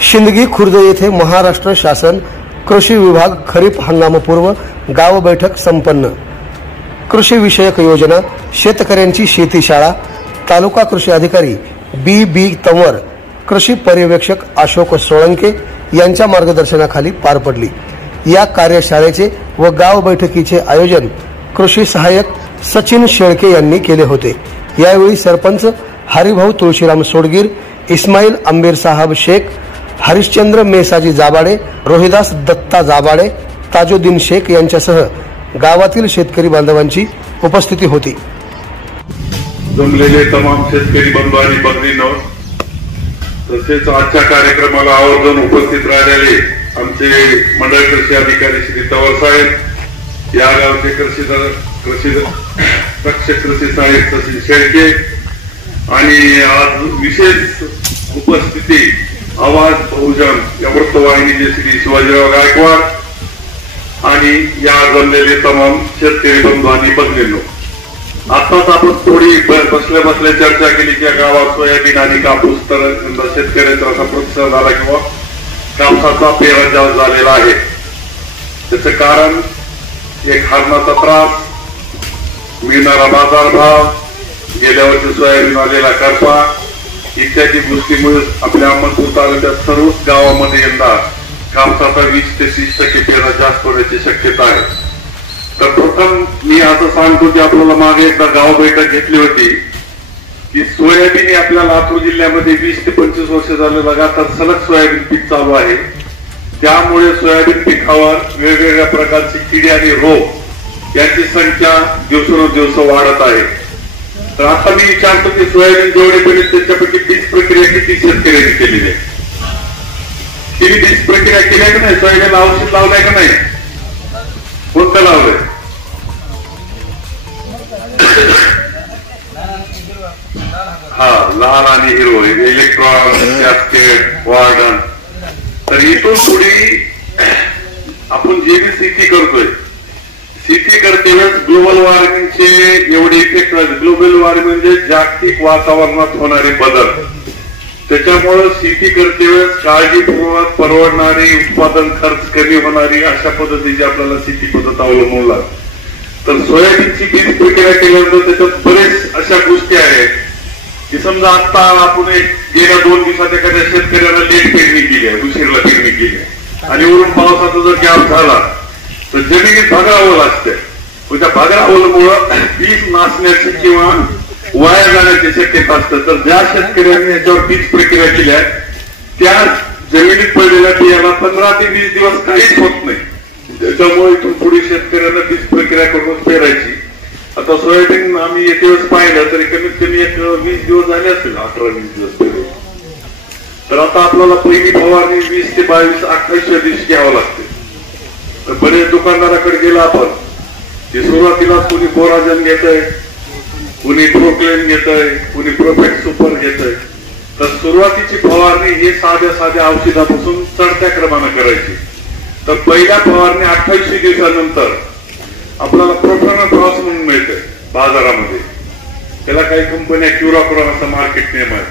शिंदगी खुर्द येथे महाराष्ट्र शासन कृषी विभाग खरीप हंगामपूर्व गाव बैठक संपन्न. कृषी विषयक योजना, शेतकऱ्यांची शेतीशाळा, तालुका कृषी अधिकारी बी तंवर, कृषी पर्यवेक्षक अशोक सोळंके यांच्या मार्गदर्शनाखाली पार पडली. या कार्यशाळेचे व गाव बैठकीचे आयोजन कृषी सहाय्यक सचिन शेळके यांनी केले होते. यावेळी सरपंच हरिभाऊ तुळशीराम सोडगीर, इस्माईल आंबीर साहब शेख, हरिश्चंद्र मेसाजी जाबाडे, रोहिदास दत्ता जाबाडे, ताजुद्दीन शेख यांच्यासह गावातील शेतकरी बांधवांची उपस्थिती होती. जमलेले तमाम शेतकरी बंधू आणि भगिनींनो, तसेच आजच्या कार्यक्रमाला आवर्जून उपस्थित राहिलेले आमचे मंडळ कृषी अधिकारी श्री तंवर साहेब, या गावचे कृषी सहाय्यक सचिन शेळके आणि आज विशेष उपस्थिती आवाज बहुजन या वृत्तवाहिनीचे श्री शिवाजीराव गायकवाड आणि या जमलेले तमाम शेतकरी बंधू आणि भगिनींनो, आताच आपण थोडी बसल्या बसल्या चर्चा केली की गावात सोयाबीन आणि कापूस तर शेतकऱ्यांचा असा प्रतिसाद झाला किंवा कापसाचा पेरा जास्त झालेला आहे. त्याचं कारण एक हरणाचा त्रास, मिळणारा बाजारभाव, गेल्या वर्षी सोयाबीन आलेला करपा इत्यादी गोष्टीमुळे आपल्या अहमदपूर तालुक्यात सर्वच गावामध्ये यंदा कापसाचा 20 ते 30% पेरा जास्त होण्याची शक्यता आहे. तर प्रथम मी असं सांगतो की आपल्याला मागे एकदा गाव बैठक घेतली होती की सोयाबीन ही आपल्या लातूर जिल्ह्यामध्ये 20 ते 25 वर्ष झाले लगातार सलग सोयाबीन पीक चालू आहे. त्यामुळे सोयाबीन पिकावर वेगवेगळ्या प्रकारची किडी आणि रोग यांची संख्या दिवसेंदिवस वाढत आहे. तर आता मी विचारतो की सोयाबीन जेवढे केले त्याच्यापैकी बीज प्रक्रिया किती शेतकऱ्यांनी केलेली आहे? किती बीज प्रक्रिया केली का नाही? सोयाबीन औषध लावलंय का नाही? कोणतं लावलंय? हा, लहान आणि हिरो, इलेक्ट्रॉन, कॅस्केट, वार्डन. तर इथून थोडी आपण जे बी शेती करतोय, शेती करते वेळेस ग्लोबल वॉर्मिंगचे एवढे इफेक्ट आहेत. ग्लोबल वॉर्मिंग म्हणजे जागतिक वातावरणात होणारे बदल. त्याच्यामुळे शेती करते वेळेस काळजीपूर्वक परवडणारी, उत्पादन खर्च कमी होणारी अशा पद्धतीची आपल्याला शेती पद्धत अवलंबून लागते. तर सोयाबीनची बीज प्रक्रिया केल्यानंतर त्याच्यात बरेच अशा गोष्टी आहेत की समजा आता आपण गेल्या 2 दिवसात एखाद्या शेतकऱ्याला लेट पेरणी केली आहे, उशीरला पेरणी केली आहे आणि वरून पावसाचा जर गॅप झाला तर जमिनीत भगरावल असते. त्या भगरावलमुळं बीज नासण्याची किंवा वाया जाण्याची शक्यता असते. तर ज्या शेतकऱ्यांनी याच्यावर बीज प्रक्रिया केल्या त्या जमिनीत पडलेल्या बियाला 15 ते 20 दिवस काहीच होत नाही. त्याच्यामुळे इथून पुढे शेतकऱ्यांना बीज प्रक्रिया करून पेरायची. आता सोयाबीन आम्ही एक दिवस पाहिलं तरी कमीत कमी 20 दिवस झाले असतील, 18-20 दिवस पेरले. तर आता आपल्याला पहिली फवारणी 20 ते 22, 28व्या दिवशी घ्यावं लागते. तर बरेच दुकानदाराकडे गेला आपण की सुरुवातीला कुणी बोराजन घेतय, कुणी प्रोक्लेन घेतय, कुणी प्रोफेक्ट सुपर घेतय. तर सुरुवातीची फवारणी ही साध्या औषधापासून चढत्या क्रमाने करायची. तर पहिल्या फवारणी 28 दिवसानंतर आपल्याला प्रोफेनोफॉस म्हणून मिळते बाजारामध्ये. त्याला काही कंपन्या क्युराक्रोन असा मार्केट नेम आहे.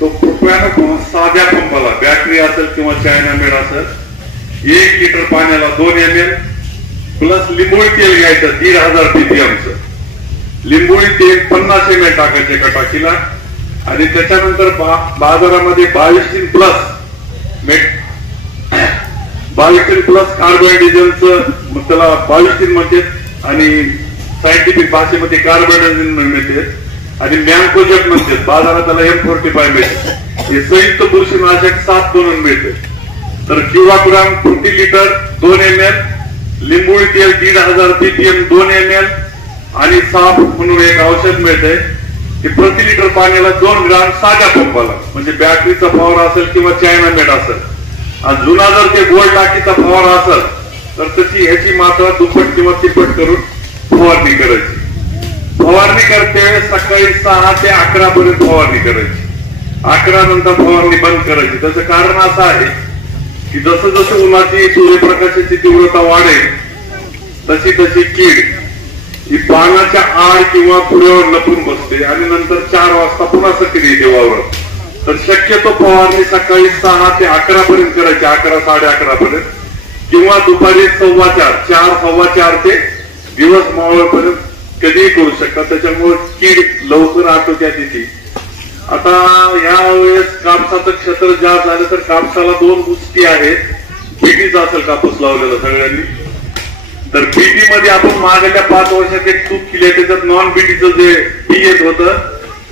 तो प्रोफेनोफॉस साध्या पंपाला, बॅटरी असेल किंवा चायनामेड असेल, 1 लिटर पाण्याला 2 ml प्लस लिंबोळी तेल घ्यायचं 1500 ppmचं. लिंबोळी तेल 50 ml टाकायचे एका टाकीला आणि त्याच्यानंतर बाजारामध्ये 22 प्लस कार्बन डिझेलचं, त्याला 22 म्हणते आणि सायंटिफिक भाषेमध्ये कार्बन डिझेल मिळते आणि मॅनकोजेट म्हणते, बाजारात त्याला M45 मिळते. हे संयुक्त बुरशीनाशक 7 म्हणून मिळते. तर क्युराक्रोन प्रति लिटर 2 ml, लिंबोळी तेल 1500 ppm 2 ml आणि साप म्हणून एक औषध मिळते ते प्रति लिटर पाण्याला 2 ग्राम साध्या पंपाला. म्हणजे बॅटरीचा फवारा असेल किंवा चायनामेड असेल. आणि जुना जर ते गोल्ड टाकीचा फवारा असेल तर त्याची ह्याची मात्रा दुप्पट किंवा तिप्पट करून फवारणी करायची. फवारणी करते सकाळी 6 ते 11 पर्यंत फवारणी करायची. 11 नंतर फवारणी बंद करायची. त्याचं कारण असं आहे की जसं जसं उन्हाची, सूर्यप्रकाशाची तीव्रता वाढेल तशी तशी कीड ही पानाच्या आड किंवा फुल्यावर लपून बसते आणि नंतर 4 वाजता पुन्हा सक्रिय येते वावरात. तर शक्यतो फवारणी सकाळी 6 ते 11 पर्यंत करायची, 11 साडे 11 पर्यंत, किंवा दुपारी 4:15 ते दिवस मावळपर्यंत कधीही करू शकता. त्याच्यामुळे कीड लवकर आटोक्यात येते. आता या वेळेस कापसाचं क्षेत्र जास्त झालं तर कापसाला 2 गोष्टी आहेत. बीटीचा असेल कापूस लावलेला सगळ्यांनी, तर बीटी मध्ये आपण मागच्या 5 वर्षात एक चूक केली आहे. त्याच्यात नॉन बीटीचं जे बी येत होतं,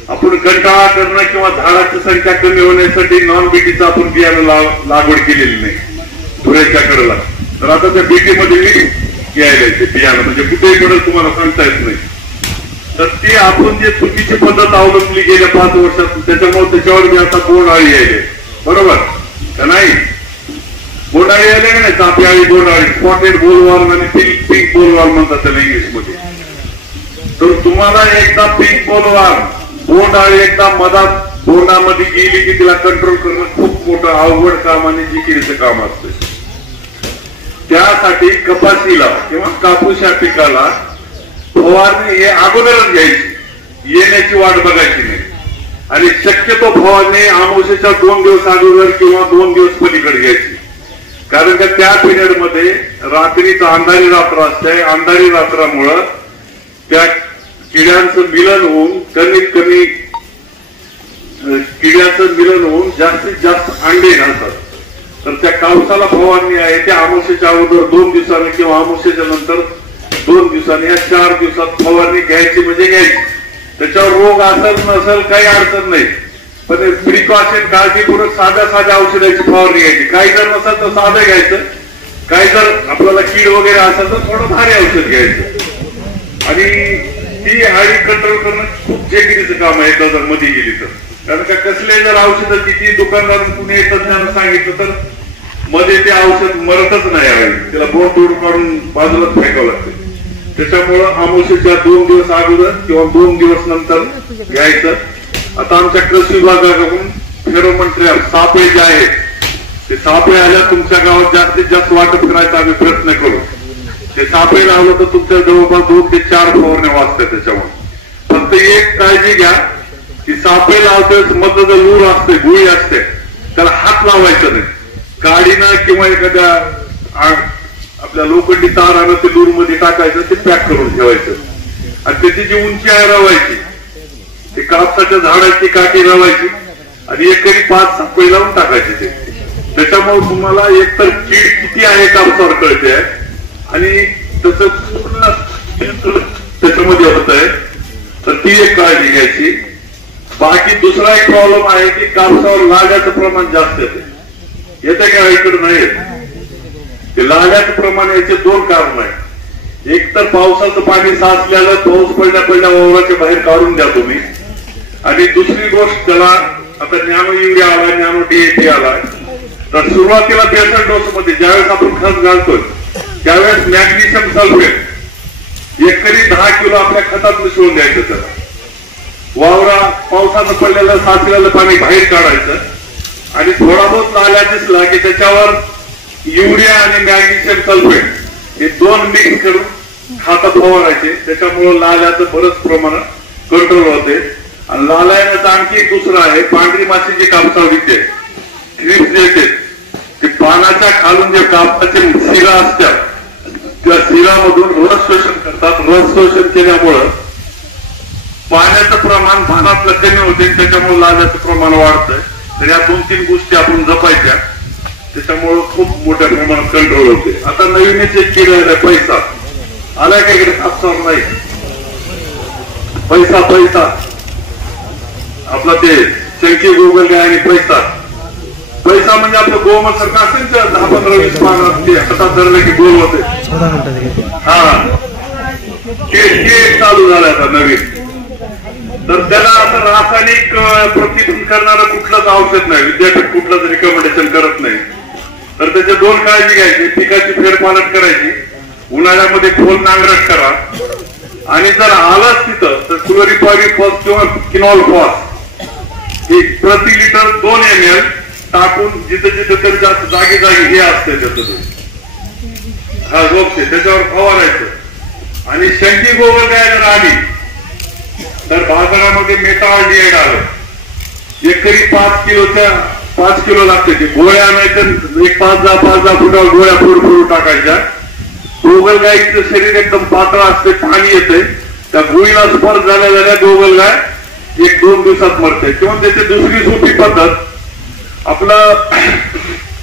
आपण कंटाळा करणं किंवा झाडाची संख्या कमी होण्यासाठी नॉन बीटीचं आपण बियाणं लागवड केलेली नाही धुऱ्याच्या कडेला. तर आता त्या बीटी मध्ये मी यायला ते बियाणं म्हणजे कुठेही कडे तुम्हाला सांगता येत नाही. तर ती आपण जे चुकीची पद्धत अवलंबली गेल्या 5 वर्षात, त्याच्यामुळे त्याच्यावर मी आता बोंडअळी यायले. बरोबर का नाही? बोंडअळी यायले का नाही? चापी अळी, बोंडअळी, स्पॉटेड बोलवॉर्म आणि पिंक बोलवॉर्म म्हणतात त्याला इंग्लिशमध्ये. तर तुम्हाला एकदा पिंक बोलवॉर्म, बोंडअळी एकदा मधात बोंडामध्ये गेली की तिला कंट्रोल करणं खूप मोठं अवघड काम आणि जिकिरीचं काम असतं. त्यासाठी कपाशीला किंवा कापूस या पिकाला फवारणी हे अगोदरच घ्यायची, येण्याची वाट बघायची नाही. आणि शक्यतो फवारणी अमावस्येच्या 2 दिवस अगोदर किंवा 2 दिवस पलीकडे घ्यायची. कारण का त्या पिरियड मध्ये रात्रीचं अंधारी रात्र असते. अंधारी रात्रामुळं त्या किड्यांचं मिलन होऊन कमीत कमी किड्याचं मिलन होऊन जास्तीत जास्त अंडे घालतात. तर त्या कापसाला फवारणी आहे त्या अमावस्येच्या अगोदर 2 दिवसांनी किंवा अमावस्येच्या नंतर 2 दिवसांनी या 4 दिवसात फवारणी घ्यायची म्हणजे घ्यायची. त्याच्यावर रोग असेल नसेल काही अडचण नाही, पण प्रिकॉशन काळजीपूर्वक साध्या औषधाची फवारणी घ्यायची. काही जर नसेल तर साधं घ्यायचं, काही जर आपल्याला कीड वगैरे असेल तर थोडं भारी औषध घ्यायचं. आणि ती अळी कंट्रोल करणं खूप जेगिरीचं काम आहे एकदा जर मध्ये गेली तर. कारण का कसले जर औषधं किती दुकानदार कुणी तज्ञांना सांगितलं तर मध्ये ते औषध मरतच नाही आहे, त्याला बोट तोड काढून बाजूलाच फेकावं लागते. त्याच्यामुळं अमावस्येच्या 2 दिवस अगोदर किंवा 2 दिवस नंतर घ्यायचं. आता आमच्या कृषी विभागाकडून फेरोमोन ट्रॅप सापळे जे आहेत ते सापळे आल्या तुमच्या गावात जास्तीत जास्त वाटप करायचा आम्ही प्रयत्न करू. ते सापळे लावलं तर तुमच्या जवळपास 2 ते 4 फवारण्या वाचतात. त्याच्यामुळे फक्त एक काळजी घ्या की सापळे लावतेच मधलं जे लूर असते, गुळी असते, त्याला हात लावायचं नाही. काडीनं किंवा एखाद्या आपल्या लोखंडी तारानं ते लूर मध्ये टाकायचं, ते पॅक करून ठेवायचं. आणि त्याची जी उंची आहे रवायची, ते कापसाच्या झाडाची काठी रवायची आणि एकरी 5 सापळे लावून टाकायचे. ते त्याच्यामुळे तुम्हाला एकतर कीड किती आहे कापसावर कळते आणि त्याचं पूर्ण त्याच्यामध्ये होत आहे. तर ती एक काळजी घ्यायची. बाकी दुसरा एक प्रॉब्लेम आहे की कापसावर लागाचं प्रमाण जास्त येते का इकडे नाही येत. ते लागाचं प्रमाण याचे 2 कारण आहे. एक तर पावसाचं पाणी साचल्याला पाऊस पडल्या वावराच्या बाहेर काढून द्या तुम्ही. आणि दुसरी गोष्ट त्याला आता नॅनो युरिया आला, नॅनो DAP आला. तर सुरुवातीला बेसल डोस मध्ये ज्यावेळेस आपण खत घालतोय त्यावेळेस मॅग्नेशियम सल्फेट एकरी 10 किलो आपल्या खतात मिसळून द्यायचं. त्याला वावरा पावसानं पडलेलं साचलेलं पाणी बाहेर काढायचं आणि थोडा बहुत लाल्या दिसला की त्याच्यावर युरिया आणि मॅग्नेशियम सल्फेट हे 2 मिक्स करून खातात फवारायचे. त्याच्यामुळे लाल्याचं बरंच प्रमाणात कंट्रोल होते. आणि लाल्याचं आणखी दुसरं आहे, पांढरी माशी जी कापसावर येते, क्रिप्स येते, ते पानाच्या खालून जे कापसाचे शिरा असतात त्या शिरामधून रस शोषण करतात. रस शोषण केल्यामुळं पाण्याचं प्रमाण पानातलं कमी होते, त्याच्यामुळे लाल्याचं प्रमाण वाढतंय. तर या 2-3 गोष्टी आपण जपायच्या, त्याच्यामुळं खूप मोठ्या प्रमाणात कंट्रोल होते. आता नवीनच एक केलेला पैसा आलाय का इकडे कापसावर नाही. पैसा आपला ते शंकी गुगल काय आणि पैसा म्हणजे आपलं गोमत सारखं असेल तर 10, 15, 20 पानं ते हातात धरलं की गोल होते. हा ते चालू झालं आता नवीन. तर त्याला आता रासायनिक प्रतिबंध करणारं कुठलंच औषध नाही, विद्यापीठ कुठलंच रिकमेंडेशन करत नाही. तर त्याचे 2 काळजी घ्यायची. पिकाची फेरपालट करायची, उन्हाळ्यामध्ये खोल नांगरट करा. आणि जर आलंच तिथं तर क्लोरिपायरिफॉस किंवा किनॉल फॉस हे प्रति लिटर 2 ml टाकून जिथे तरी जास्त जागी हे असते त्याचं हा झोपते त्याच्यावर फवारायचं. आणि शंकी गोबर काय जर आली तर बाजारामध्ये मेटाऑल्डिहाइड आलं एकरी 5 किलो लागते. ते गोळ्या आणायच्या, एक 5-10 फुटावर गोळ्या फोडून टाकायच्या. गोगलगाईचं शरीर एकदम पातळ असते, पाणी येते, त्या गोळीला स्पर्श झाल्या गोगलगाय 1-2 दिवसात मरते. किंवा त्याची दुसरी सोपी पद्धत, आपलं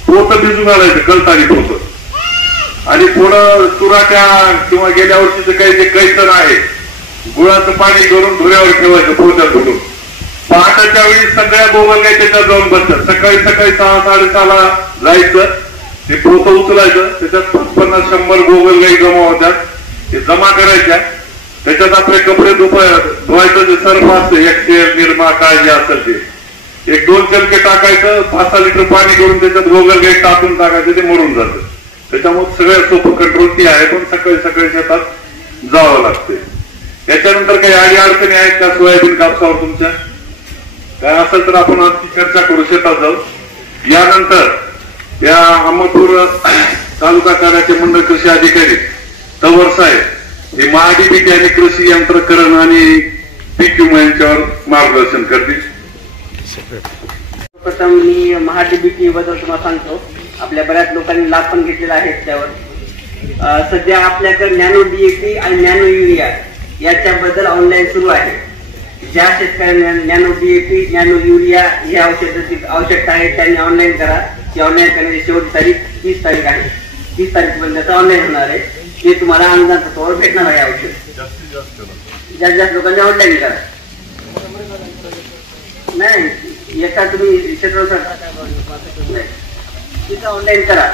पोतं भिजून आणायचं, कलतारी पोतं, आणि थोडं चुराट्या किंवा गेल्या वर्षीचं काही जे कैसन आहे गुळाचं पाणी करून धुऱ्यावर ठेवायचं पोत्यात धुरून. पहाटेच्या वेळी सगळ्या गोगलगाई त्याच्यात जाऊन बसतात. सकाळी 6-6:30 जायचं, ते पोतं उचलायचं, त्याच्यात 50-100 गोगलगाई जमा होत्यात. ते जमा करायच्या, त्याच्यात आपले कपडे धुवायचं, जे सर्फ असतं, एक्सेल, निरमा, काय जे असेल ते 1-2 चमचे टाकायचं, 5-6 लिटर पाणी करून त्याच्यात गोगलगाई टाकून टाकायचं, ते मरून जातं. त्याच्यामुळे सगळ्यात सोपं कंट्रोल ती आहे, पण सकाळी शेतात जावं लागते. त्याच्यानंतर काही अडचणी आहेत का सोयाबीन कापसावर तुमच्या? काय असेल तर आपण आजची चर्चा करू, शेतात जाऊ. यानंतर या अहमदपूर तालुका कार्याचे मंडळ कृषी अधिकारी तवर साहेब हे महाडीबीटी आणि कृषी यंत्रकरण आणि पीक विमा यांच्यावर मार्गदर्शन करतील. प्रथम मी महाडीबीटी बद्दल तुम्हाला सांगतो. आपल्या बऱ्याच लोकांनी लाभ पण घेतलेला आहे त्यावर. सध्या आपल्याकडे नॅनो DAP आणि नॅनो युरिया याच्याबद्दल ऑनलाईन सुरू आहे. ज्या शेतकऱ्यांना नॅनो DAP, नॅनो युरिया ही औषधाची आवश्यकता आहे त्यांनी ऑनलाईन करा. ती ऑनलाईन करण्याची शेवटची तारीख 30 तारीख आहे. 30 तारखेपर्यंत ऑनलाईन होणार आहे. ते तुम्हाला अनुदान तत्वावर भेटणार आहे औषध. जास्त लोकांनी ऑनलाईन करा. नाही एका तुम्ही तिथं ऑनलाईन करा.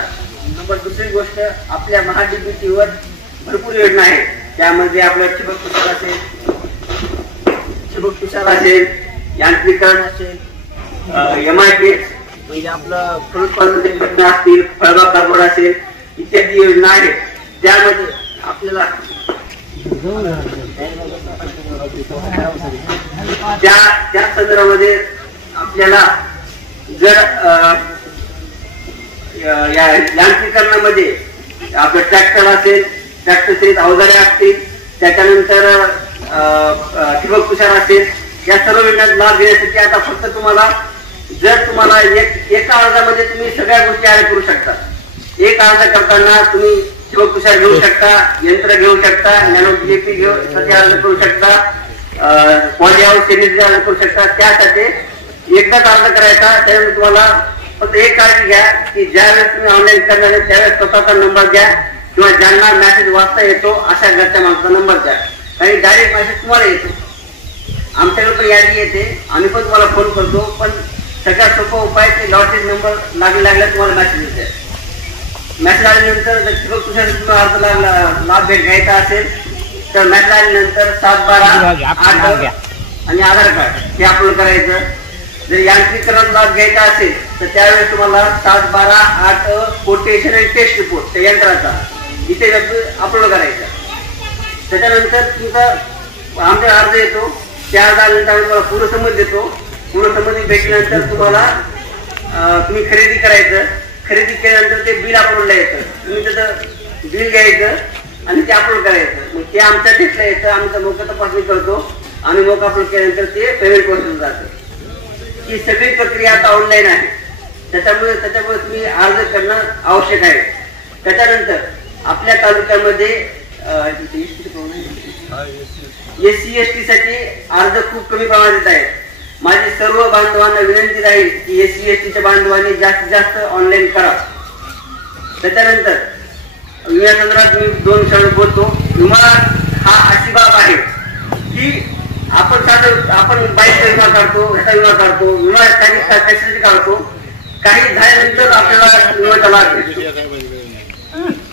नंबर दुसरी गोष्ट, आपल्या महाडीबीटीवर भरपूर योजना आहेत. त्यामध्ये आपलं ठिबक तुषार असेल, यांत्रिकरण असेल, MIP म्हणजे आपलं फलोत्पादन योजना असतील, फळबाग लागवड असेल, इत्यादी योजना आहेत. त्यामध्ये आपल्याला त्या संदर्भामध्ये आपल्याला जर यांत्रिकरणामध्ये आपलं ट्रॅक्टर असेल, ट्रॅक्टर सहित अवजारे असतील, त्याच्यानंतर ठिबक तुषार असेल, या सर्व योजनांचा लाभ घेण्यासाठी आता फक्त तुम्हाला एका अर्जामध्ये तुम्ही सगळ्या गोष्टी ऍड करू शकता. एक अर्ज करताना तुम्ही ठिबक तुषार घेऊ शकता, यंत्र घेऊ शकता, नॅनो DAP साठी अर्ज करू शकता, पॉली हाऊस सेनेचा अर्ज करू शकता. त्यासाठी एकदाच अर्ज करायचा. त्यामुळे तुम्हाला फक्त एक काळजी घ्या की ज्यावेळेस तुम्ही ऑनलाईन करणार आहे त्यावेळेस स्वतःचा नंबर द्या, किंवा ज्यांना मेसेज वाचता येतो अशा घरच्या माणसाचा नंबर द्या. काही डायरेक्ट मेसेज तुम्हाला येतो, आमच्याकडे पण यादी येते, आम्ही पण तुम्हाला फोन करतो. पण सगळ्यात सोपा उपाय ते लॉटेज नंबर लागला तुम्हाला मेसेज येते. मेसेज आल्यानंतर जर ठिबक तुषार तुम्हाला लाभ घ्यायचा असेल तर मेसेज आल्यानंतर 7-12-8 आणि आधार कार्ड हे अपलोड करायचं. जर यांत्रिकरण लाभ घ्यायचा असेल तर त्यावेळेस तुम्हाला 7-12-8 कोटेशन आणि टेस्ट रिपोर्ट त्या यंत्राचा इथे अपलोड करायचा. त्याच्यानंतर तुमचा आमचा अर्ज येतो. त्या अर्जानंतर आम्ही तुम्हाला पूर्ण समज देतो. पूर्ण समज भेटल्यानंतर तुम्ही खरेदी करायचं. खरेदी केल्यानंतर ते बिल अपलोडला येतं. तुम्ही त्याचं बिल घ्यायचं आणि ते अपलोड करायचं. मग ते आमच्या घेतलं येतं, आमचा मोका तपासणी करतो आणि मोका अपलोड केल्यानंतर ते पेमेंट प्रोसेस जातं. ही सगळी प्रक्रिया आता ऑनलाईन आहे. त्याच्यामुळे तुम्ही अर्ज करणं आवश्यक आहे. त्याच्यानंतर आपल्या तालुक्यामध्ये SC ST साठी अर्ज खूप कमी प्रमाणात आहेत. माझी सर्व बांधवांना विनंती राहील की SC STच्या बांधवांनी जास्तीत जास्त ऑनलाईन करा. त्याच्यानंतर विम्या संदर्भात मी 2 शब्द बोलतो. विमा हा अशी बाब आहे की आपण बाईकचा विमा काढतो, ह्याचा विमा काढतो, विमा कशासाठी काढतो, काही झाल्यानंतर आपल्याला विम्याचा लाभ मिळतो.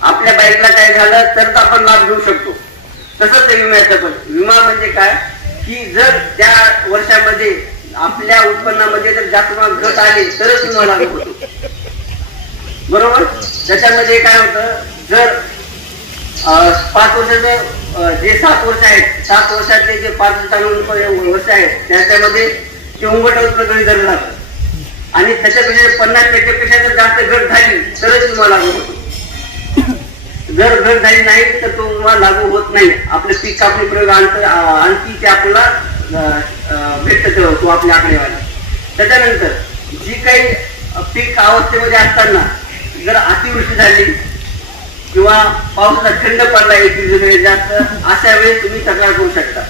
आपल्या बाईकला काय झालं तर आपण लाभ घेऊ शकतो. तसंच विम्याचा पण विमा म्हणजे काय की जर त्या वर्षामध्ये आपल्या उत्पन्नामध्ये जर जास्त घट आली तरच विमा लागू होतो. बरोबर. त्याच्यामध्ये काय होतं, जर 5 वर्षाचं जे 7 वर्ष आहेत, 7 वर्षातले जे 5 वर्ष आहेत त्याच्यामध्ये ते उंबरठा गणित धरलं जातं आणि त्याच्यापेक्षा 50% जर जास्त घट झाली तरच विमा लागू होतो. जर घट झाली नाही तर तो विमा लागू होत नाही. आपले पीक कापणी प्रयोग आणखी ते आपल्याला भेटत तो आपल्या आकडेवाला. त्याच्यानंतर जी काही पीक अवस्थेमध्ये असताना जर अतिवृष्टी झाली किंवा पावसाचा खंड पडला एक जास्त, अशा वेळी तुम्ही तक्रार करू शकता.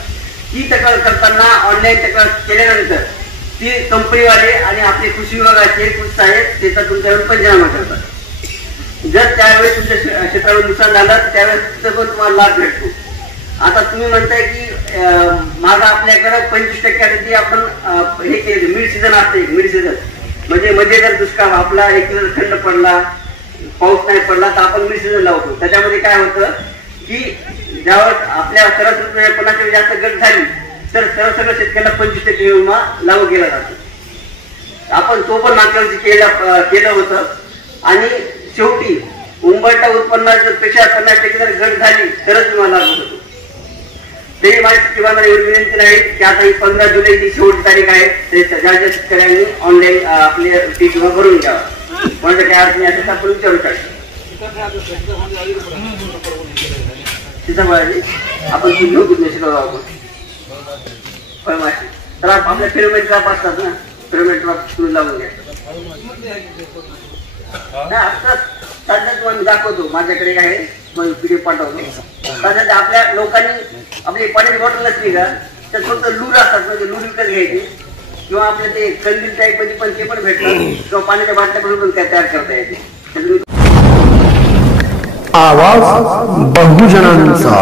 ही तक्रार करताना ऑनलाईन तक्रार केल्यानंतर ती कंपनीवाले आणि आपले कृषी विभागाचे कृषी सहाय्यक त्याचा तुमच्यावर पंचनामा करतात. जर त्यावेळेस तुमच्या क्षेत्रावर नुकसान झालं तर त्यावेळेस पण तुम्हाला लाभ भेटतो. आता तुम्ही म्हणताय की माझा आपल्याकडे 25% आपण हे केले मिड सीझन असते. मिड सीझन म्हणजे मध्ये जर दुष्काळ आपला एक खंड पडला, पाऊस नाही पडला तर आपण मिड सीझन लावतो. त्याच्यामध्ये काय होतं की ज्यावेळेस आपल्या सरासरी 50% जास्त गट झाली तर सगळं शेतकऱ्याला 25% विमा लागू केला जातो. आपण तो पण मागच्या वर्षी केलं होतं. आणि शेवटी उंबरठा उत्पन्नाच्या पेक्षा 50% जर घट झाली तरच विमा लागू होतो. तरी माझ्या किंवा एवढी विनंती नाही की आता ही 15 जुलै ही शेवटची तारीख आहे. ज्या शेतकऱ्यांनी ऑनलाईन आपले पीक विमा भरून घ्यावा. कोणाच्या काय अडचणी असेल तर आपण विचारू शकतो. सीताफळाची आपण ती घेऊ शिकवतो आपण फळमाशी. तर आपल्या फेरोमेन ड्रॉप असतात ना, फेरोमेन ड्रॉप तुम्ही लावून घ्या. सध्या तुम्हाला दाखवतो माझ्याकडे काय पीडीएफ पाठवतो. सध्या आपल्या लोकांनी आपली पाण्याची बॉटल नसली का तर फक्त लूर असतात, म्हणजे लूर विकत घ्यायची किंवा आपल्या ते कंदील टाईप मध्ये पण ते पण भेटतात किंवा पाण्याच्या बाटल्यापासून पण तयार करता येते. आवाज बहुजनांचा.